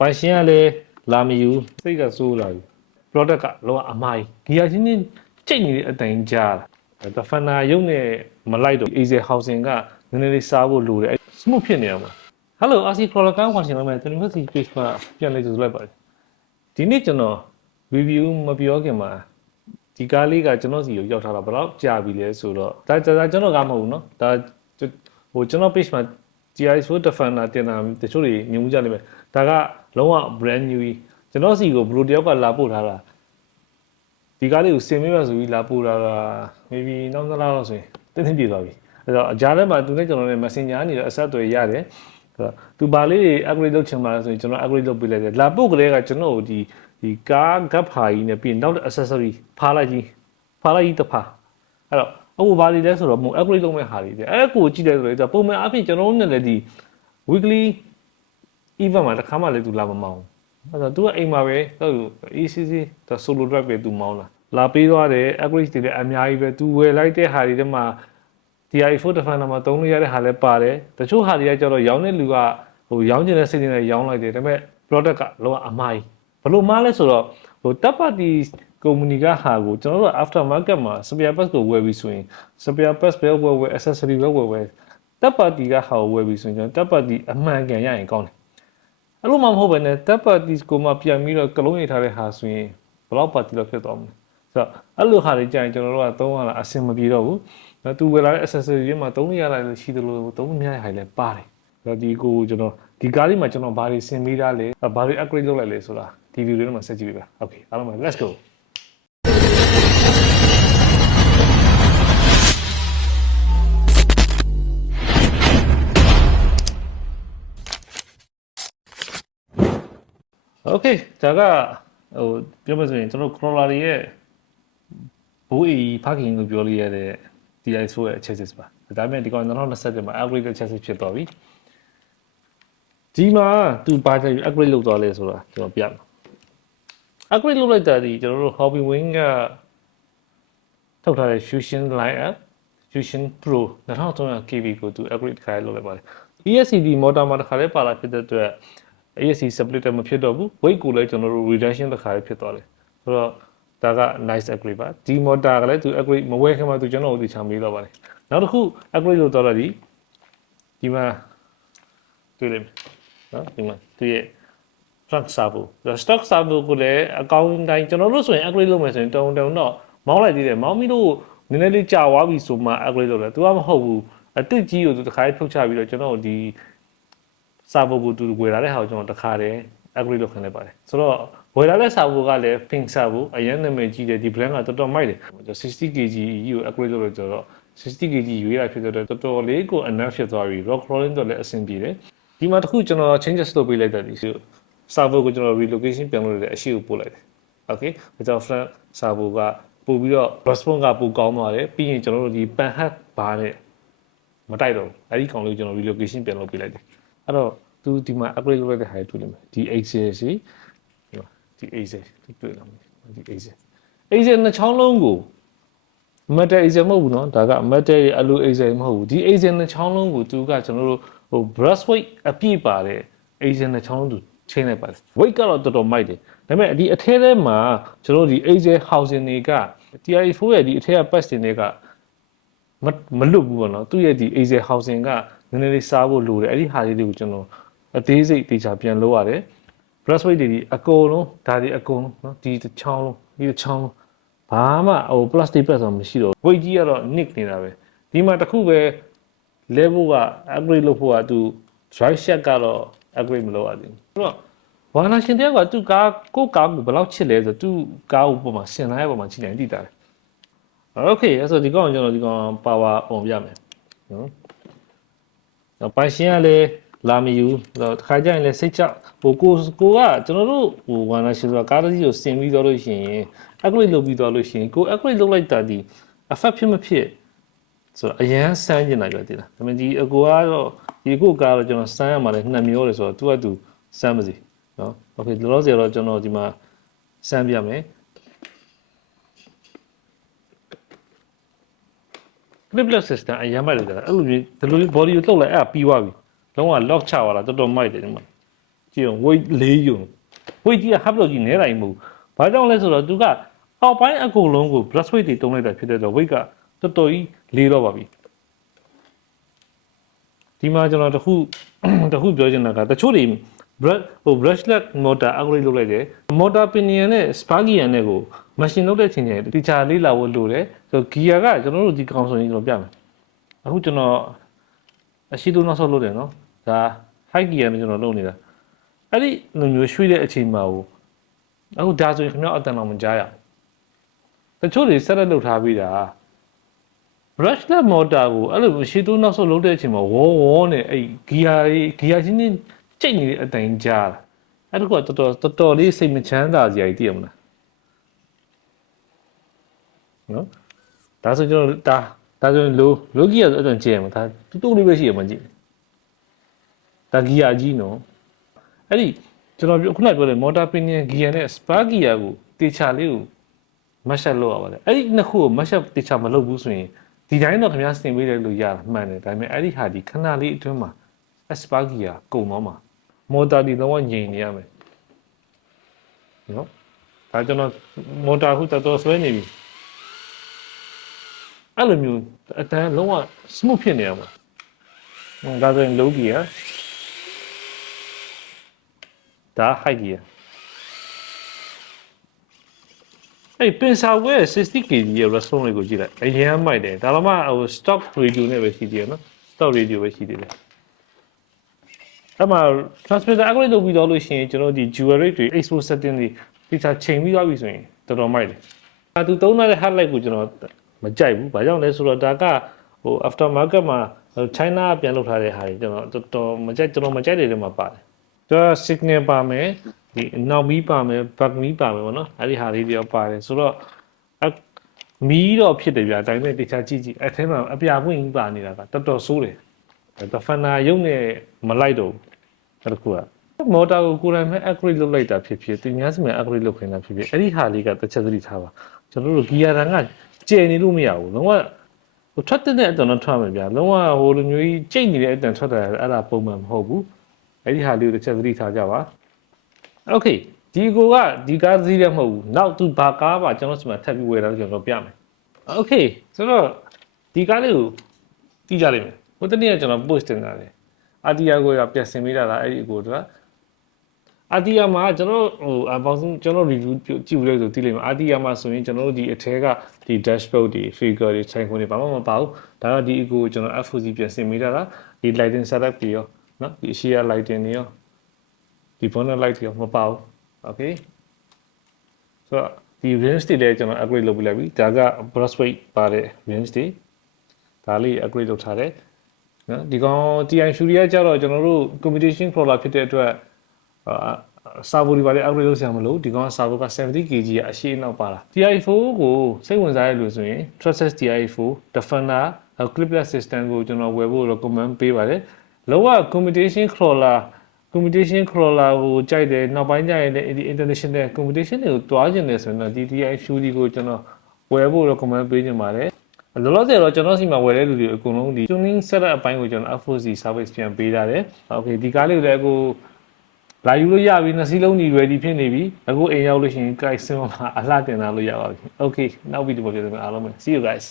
ပိုင်ရှင်ကလည်းလာမယူစိတ်ကစိုးလာပြီ product ကလောကအမိုင်းဂီယာချင်းချင်းချိန်နေတဲ့အတိုင်းကြားတာတဖန်နာရုပ်နဲ့မလိုက်တော့ easy housing ကနည်းနည်းလေးစားဖို့လိုတယ် smooth ဖြစ်နေအောင်ပါ hello RC Crawler ဝင်ရှင်လာမယ်ကျွန်တော်တို့ဒီ page မှာပြန်လေးကြိုဆိုလိုက်ပါတယ်ဒီနေ့ကျွန်တော် review မပြောခင်မှာဒီကားလေးကကျွန်တော်စီကိုရောက်ထားတာဘယ်တော့ကြာပြီလဲဆိုတော့ဒါကျွန်တော်ကမဟုတ်ဘူးเนาะဒါဟိုကျွန်တော် page မှာ GI4 Defender တင်တာတချို့တွေမြင်မှုကြလိမ့်မယ်ဒါကလုံးဝ brand new ကျွန်တော်စီကိုဘလိုတယောက်ကလာပို့ထားတာဒီကားလေးကိုစင်မေးပါဆိုပြီးလာပို့ထားတာ maybe နောက်တစ်လလောက်ဆိုရင်တင်းပြေသွားပြီအဲ့တော့အကြားထဲမှာသူနဲ့ကျွန်တော်နဲ့ Messenger နေတော့အဆက်အသွယ်ရတယ်သူဘာလေးတွေ upgrade လုပ်ချင်ပါလဲဆိုရင်ကျွန်တော် upgrade လုပ်ပေးလိုက်တယ်လာပို့ကလေးကကျွန်တော်ဒီကားဂတ်ဖာကြီးနဲ့ပြီးနောက် accessory ဖားလိုက်ကြီးတစ်ဖာအဲ့တော့အခုဘာတွေလဲဆိုတော့မို့ upgrade လုပ်မဲ့ဟာတွေအဲ့ကိုကြည့်တယ်ဆိုတော့ပုံမှန်အဖြစ်ကျွန်တော်တို့နဲ့လည်းဒီ weekly event မှာတစ်ခါမှလည်းသူလာမမောင်းအဲ့တော့သူကအိမ်မှာပဲသူ ECC သူ solo drive ပဲသူမောင်းလာပေးသွားတယ် upgrade တွေလည်းအများကြီးပဲသူဝယ်လိုက်တဲ့ဟာတွေထဲမှာ DI4 Defender မှာသုံးလို့ရတဲ့ဟာလည်းပါတယ်တချို့ဟာတွေကကျတော့ရောင်းတဲ့လူကဟိုရောင်းချင်တဲ့စိတ်နဲ့ရောင်းလိုက်တယ်ဒါပေမဲ့ product ကလောကအမိုင်းဘလို့မားလဲဆိုတော့ဟိုတပ်ပတ်ဒီကုမ္ပဏီကဟာကိုကျွန်တော်တို့ after market မှာ spare parts ကိုဝယ်ပြီးဆိုရင် spare parts ပဲဝယ် accessory ပဲဝယ်တပ်ပတ်ဒီကဟာကိုဝယ်ပြီးဆိုရင်ကျွန်တော်တပ်ပတ်ဒီအမှန်ကန်ရရင်ကောင်းတယ်အဲ့လိုမှမဟုတ်ဘဲနဲ့တပ်ပတ်ဒီကိုမှပြန်ပြီးတော့ကလုံးရိတ်ထားတဲ့ဟာဆိုရင်ဘလောက်ပါတီလောက်ဖြစ်သွားမလဲဆိုတော့အဲ့လိုဟာတွေကြာရင်ကျွန်တော်တို့ကသုံးရတာအဆင်မပြေတော့ဘူးသူဝယ်လာတဲ့ accessory တွေမှာသုံးရတာလည်းရှိသလိုသုံးမရတဲ့ဟာလည်းပါတယ်ဒါဒီကိုကျွန်တော်ဒီကားလေးမှာကျွန်တော်ဘာတွေဆင်ပေးထားလဲဘာတွေ upgrade လုပ်လိုက်လဲဆိုတာဒီ video လေးမှာဆက်ကြည့်ပေးပါ okay အားလုံးပဲ let's go okay ဒါကဟိုပြောမှဆိုရင်ကျွန်တော် crawler တွေရဲ့ဘိုးအေးဖခင်ကိုပြောလို့ရတဲ့ DI4 ရဲ့ chassis ပါဒါပေမဲ့ဒီကောင်2020မှာ upgrade chassis ဖြစ်သွားပြီဒီမှာသူဘာကြိုက် upgrade လုပ်သွားလဲဆိုတာကျွန်တော်ပြမယ် upgrade လုပ်လိုက်တာဒီကျွန်တော်တို့ Hobby Wing ကထုတ်ထားတဲ့ Fusion Line Up Fusion Pro 2300 kV ကိုသူ upgrade ခါလုပ်လိုက်ပါတယ် ESCD motor မှာတစ်ခါလေးပါလာဖြစ်တဲ့အတွက် ASC splitter မဖြစ်တော့ဘူး weight ကိုလည်းကျွန်တော်တို့ reduction တစ်ခါလေးဖြစ်သွားတယ်ဆိုတော့ဒါက nice upgrade ပါဒီ motor ကလည်းသူ upgrade မဝယ်ခင်မှာသူကျွန်တော်တို့ဒီချာမေးတော့ပါတယ်နောက်တစ်ခု upgrade လုပ်တော့ဒီမှာတွေ့လိမ့်မယ်နော်ဒီမှာသူရဲ့ stock servo stock servo ကိုလည်းအကောင့်တိုင်းကျွန်တော်တို့ဆိုရင် upgrade လုပ်မယ်ဆိုရင်တုံတော့မောင်းလိုက်သေးတယ်မောင်းပြီးတော့နည်းနည်းလေးကြာသွားပြီဆိုမှ upgrade လုပ်တယ်သူကမဟုတ်ဘူးအတစ်ကြီးကိုသူတစ်ခါလေးထုတ်ချပြီးတော့ကျွန်တော်တို့ဒီ servo ကိုသူဝယ်လာတဲ့ဟာကိုကျွန်တော်တစ်ခါတည်း upgrade လုပ်ခင်လိုက်ပါတယ်ဆိုတော့ဝယ်လာတဲ့ servo ကလည်း pink servo အရင်နာမည်ကြီးတယ်ဒီ brand ကတော်တော်မိုက်တယ်60 kg ကို upgrade လုပ်လို့ဆိုတော့60 kg ရွေးရဖြစ်တော့တော်တော်လေးကို enough ဖြစ်သွားပြီ rock crawling တော့လည်းအဆင်ပြေတယ်ဒီမှာတခုကျွန်တော် changes လုပ်ပေးလိုက်တယ်ဒီ servo ကိုကျွန်တော် relocation ပြန်လုပ်တဲ့အရှိကိုပို့လိုက်တယ် okay ဒါကြောင့် front servo ကပို့ပြီးတော့ response ကပိုကောင်းသွားတယ်ပြီးရင်ကျွန်တော်တို့ဒီ pan hat bar နဲ့မတိုက်တော့ဘူးအဲ့ဒီကောင်လေးကျွန်တော် relocation ပြန်လုပ်ပေးလိုက်တယ်အဲ့တော့သူဒီမှာ upgrade လုပ်လိုက်တဲ့ဟာတွေတွေ့လိမ့်မယ်ဒီ axis စီဒီ axis တွေ့လားဒီ axis နှစ်ချောင်းလုံးကို metal axis မဟုတ်ဘူးเนาะဒါက metal ရဲ့ alloy axis မဟုတ်ဘူးဒီ axis နှစ်ချောင်းလုံးကိုသူကကျွန်တော်တို့ဟို brush weight အပြည့်ပါတဲ့ axis နှစ်ချောင်းလုံးသူချိန်လိုက်ပါတယ် weight ကတော့တော်တော်မိုက်တယ်ဒါပေမဲ့ဒီအထဲထဲမှာကျွန်တော်တို့ဒီ axis housing တွေက TI4 ရဲ့ဒီအထက်က patch တွေကမလွတ်ဘူးပေါ့နော်သူ့ရဲ့ဒီ axis housing ကနည်းနည်းလေးစားဖို့လိုတယ်အဲ့ဒီဟာလေးတွေကိုကျွန်တော်အသေးစိတ်တေချာပြန်လုပ်ရတယ် brush weight တွေအကုန်လုံးဒါတွေအကုန်လုံးเนาะဒီတစ်ချောင်းလုံးဘာမှဟို plastic pad ဆိုမရှိတော့ weight ကြီးကတော့ nick နေတာပဲဒီမှာတစ်ခုပဲ level က upgrade လုပ်ဖို့ကသူ drive shaft ကတော့ upgrade မလုပ်ရသေးဘူးဆိုတော့ဝါနာရှင်တယောက်ကသူ့ကားကိုဘယ်လောက်ချစ်လဲဆိုသူ့ကားကိုပုံမှာရှင်လာရဲ့ပုံမှာကြည့်နေတိတာတယ် okay အဲ့ဆိုဒီကောင်ကျွန်တော်ဒီကောင် power on ပြမယ်နော်ပိုင်ရှင်ကလည်းလာမယူတော့ခါကြရင်လည်းစိတ်ချဟိုကိုကကျွန်တော်တို့ဟိုဝါနာရှင်ဆိုတာကားတစ်စီးကိုဆင်ပြီးတော့လို့ရှိရင် upgrade လုပ်ပြီးတော့လို့ရှိရင်ကို upgrade လုပ်လိုက်တာဒီ effect ဖြစ်မဖြစ်ဆိုတော့အရန်စမ်းကျင်လာကြတယ်ဒါပေမဲ့ဒီအကိုကတော့ဒီကိုကားတော့ကျွန်တော်စမ်းရမှာလည်းနှစ်မျိုးလေဆိုတော့သူကသူစမ်းမစီနော် okay လောလောဆယ်တော့ကျွန်တော်ဒီမှာစမ်းပြမယ် clipless system အရန်မိုက်တယ်အဲ့လိုမျိုးဒီလို body ကိုလှုပ်လိုက်အဲ့ပြီးသွားပြီလုံးဝ lock ချသွားတာတော်တော်မိုက်တယ်ဒီမှာ ကြည့်အောင် weight 4 ယူ weight ကြီးကဟပ်လို့ကြီးနဲတိုင်းမဟုတ်ဘာကြောင့်လဲဆိုတော့သူကအောက်ပိုင်းအကုန်လုံးကို brush weight တွေတုံးလိုက်တာဖြစ်တဲ့တော့ weight ကတော်တော်ကြီးလေးတော့ပါပြီဒီမှာကျွန်တော်တခုပြောချင်တာကတချို့တွေ brushless motor upgrade လုပ်လိုက်တယ် motor pinion နဲ့ spark gear နဲ့ကို machine လုပ်တဲ့ချိန်ကျရင်တခြားလေးလာဖို့လိုတယ်ဆိုတော့ gear ကကျွန်တော်တို့ဒီကောင်ဆိုရင်ကျွန်တော်ပြမယ်အခုကျွန်တော်အရှိတူနောက်ဆုံးလုပ်တယ်နော်ဒါ high gear နဲ့ကျွန်တော်လုပ်နေတာအဲ့ဒီလိုမျိုးရွှေ့တဲ့အချိန်မှာအခုဒါဆိုရင်ခင်ဗျားအတန်တော်မကြားရတချို့တွေဆက်လက်လုပ်ထားပြီးတာ brushless motor ကိုအဲ့လိုရှေ့တိုးနောက်ဆုတ်လုပ်တဲ့အချိန်မှာဝေါနဲ့အဲ့ gear ချင်းချင်းကြိတ်နေတဲ့အတိုင်ကြားအဲ့ဒါကတော်တော်လေးစိတ်မချမ်းသာစရာကြီးသိရမလားနော်ဒါဆိုကျွန်တော်ဒါဆိုရင်လို gear ဆိုအတိုင်ကျဲမှာဒါတူလေးပဲရှိရမှာကြည့်ဒါ gear ကြီးနော်အဲ့ဒီကျွန်တော်ခုနပြောတဲ့ motor pinion gear နဲ့ spark gear ကိုတေချာလေးကိုမတ်ဆက်လုပ်ရပါတယ်အဲ့ဒီနှစ်ခုကိုမတ်ဆက်တေချာမလုပ်ဘူးဆိုရင်ဒီတိုင်းတော့ခင်ဗျားစင်ပေးတယ်လို့ရတာမှန်တယ်ဒါပေမဲ့အဲ့ဒီဟာဒီခဏလေးအတွင်းမှာ spark gear ကုန်တော့မှာမော်တာဒီတော့ငြိမ်နေရမယ်နော်ဒါကျွန်တော်မော်တာခုတော်ဆွဲနေပြီအဲ့လိုမျိုးအတန်းလုံးဝ smooth ဖြစ်နေရမှာဒါဆိုရင် low gear ဒါ high gear အဲ့ပင်စာဝဲ 60kg ရဲ့ response လေးကိုကြည့်လိုက်အရင်မိုက်တယ်ဒါတော့မှstock radio နဲ့ပဲရှိသေးတယ်နော် stock radio ပဲရှိသေးတယ်အဲ့မှာ transmitter upgrade လုပ်ပြီးတော့လို့ရှိရင်ကျွန်တော်ဒီ dual rate တွေ export setting တွေဒီချာချိန်ပြီးသွားပြီဆိုရင်တော်တော်မိုက်တယ်သူသုံးထားတဲ့ highlight ကိုကျွန်တော်မကြိုက်ဘူးဘာကြောင့်လဲဆိုတော့ဒါကafter market မှာ China ကပြန်လုပ်ထားတဲ့ဟာတွေကျွန်တော်တော်မကြိုက်တဲ့တွေမှာပါတယ်သူက signal ပါမယ်ဒီနောက်မီးပါမယ် back မီးပါမယ်ပေါ့နော်အဲ့ဒီဟာလေးတွေပါတယ်ဆိုတော့မီးတော့ဖြစ်တယ်ဗျာဒါပေမဲ့တခြားကြည့်အဲ့ထဲမှာအပြာပွင့်ကြီးပါနေတာကတော်တော်ဆိုးတယ်ဒါဖန်နာရုပ်နဲ့မလိုက်တော့ဘူးတခုကမော်တာကိုကိုယ်တိုင်မဲ့ upgrade လုပ်လိုက်တာဖြစ်ဖြစ်သူများစမယ် upgrade လုပ်ခိုင်းတာဖြစ်ဖြစ်အဲ့ဒီဟာလေးကတစ်ချက်သတိထားပါကျွန်တော်တို့ gear တန်ကကျယ်နေလို့မရဘူးလုံးဝထွက်တဲ့အတန်တော့ထွက်မယ်ဗျာလုံးဝလိုမျိုးကြီးကြိတ်နေတဲ့အတန်ထွက်တာအဲ့ဒါပုံမှန်မဟုတ်ဘူးအဲ့ဒီဟာလေးကိုတစ်ချက်သတိထားကြပါโอเคဒီကိုကဒီကားစီးလည်းမဟုတ်ဘူးနောက်သူဘာကားပါကျွန်တော်စမှာထပ်ပြီးဝယ်တာကျွန်တော်ပြမယ်โอเคဆိုတော့ဒီကားလေးကိုကြည့်ကြလိမ့်မယ်ဟိုတနေ့ကကျွန်တော် post တင်တာလေအာတီယာကိုရပြန်ဆင်ပေးတာလားအဲ့ဒီအကိုတို့ကအာတီယာမှာကျွန်တော်အပေါင်းဆုံးကျွန်တော် review ကြည့်လို့ဆိုသိလိမ့်မယ်အာတီယာမှာဆိုရင်ကျွန်တော်တို့ဒီအထဲကဒီ dashboard တွေ figure တွေချိန်ခွန်းတွေဘာမှမပါဘူးဒါတော့ဒီအကိုကျွန်တော် FOC ပြန်ဆင်ပေးတာလားဒီ lighting setup တွေရောနော်ဒီ share lighting တွေရောဒီ bonnet light တွေရောမပါဘူး okay ဆိုတော့ဒီ range တွေလည်းကျွန်တော် upgrade လုပ်ပြလိုက်ပြီဒါက brush weight ပါတဲ့ range တွေဒါလေး upgrade လုပ်ထားတယ်နော်ဒီကောင် TI Fury ကကြတော့ကျွန်တော်တို့ computation crawler ဖြစ်တဲ့အတွက်servo တွေပါလေ upgrade လုပ်ဆရာမလို့ဒီကောင် servo က 70kg အရှိအနောက်ပါလာ TI4 ကိုစိတ်ဝင်စားရလို့ဆိုရင် Trusted TI4 Defender clipless system ကိုကျွန်တော်ဝယ်ဖို့ recommend ပေးပါတယ်လောက computation crawler ကိုကြိုက်တယ်နောက်ပိုင်းကျရင်လည်း international computation တွေကိုတွားကျင်တယ်ဆိုရင်တော့ TI Fury ကိုကျွန်တော်ဝယ်ဖို့ recommend ပေးနေပါတယ်လောလောဆယ်တော့ကျွန်တော်စီမှာဝယ်တဲ့လူတွေအကုန်လုံးဒီ tuning setup အပိုင်းကိုကျွန်တော် FOC service ပြန်ပေးထားတယ်။ Okay ဒီကားလေးကိုလည်းအခုလာယူလို့ရပြီနှစ်စီးလုံးညီ ready ဖြစ်နေပြီ။အခုအိမ်ရောက်လို့ရှိရင် guys စင်မှာအလှတင်လာလို့ရပါပြီ။ Okay နောက်ဗီဒီယိုပေါ်ပြန်မယ်အားလုံးပဲ See you guys